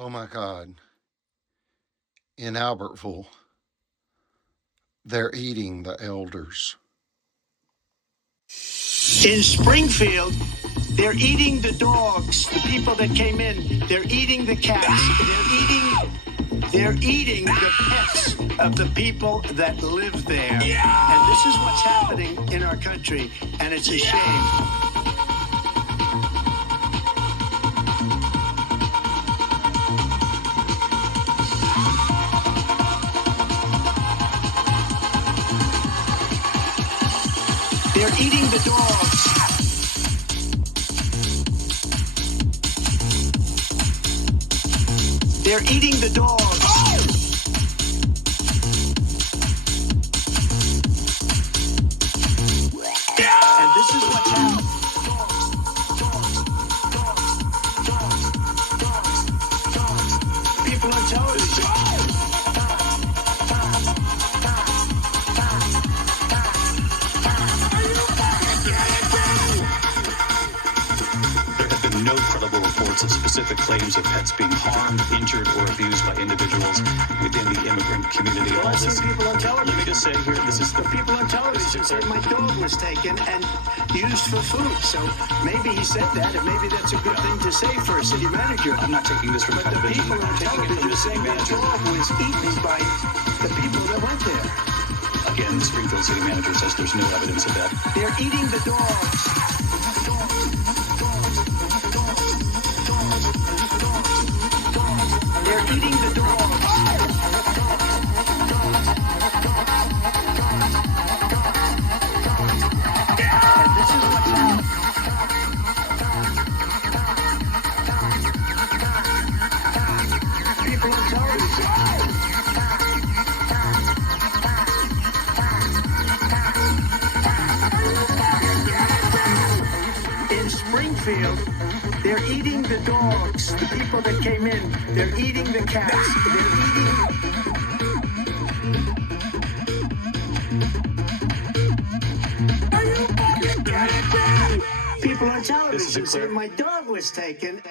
Oh my God. In Albertville, they're eating the elders. In Springfield, they're eating the dogs, the people that came in. They're eating the cats. They're eating the pets of the people that live there. And this is what's happening in our country, and it's a shame. They're eating the dogs. They're eating the dogs. And this is what's happening. People on television. No credible reports of specific claims of pets being harmed, injured, or abused by individuals within the immigrant community. Well, I've seen people on television. Let me just say here, this is the people on television said my dog was taken and used for food. So maybe he said that, and maybe that's a good thing to say for a city manager. I'm not taking this from but the television. people on television saying my dog was eaten by the people that went there. Again, the Springfield city manager says there's no evidence of that. They're eating the dogs. They're eating the dogs. And this is what's happening. People on television. In Springfield, they're eating the dogs, the people that came in. They're eating the cats. They're eating... People on television say my dog was taken.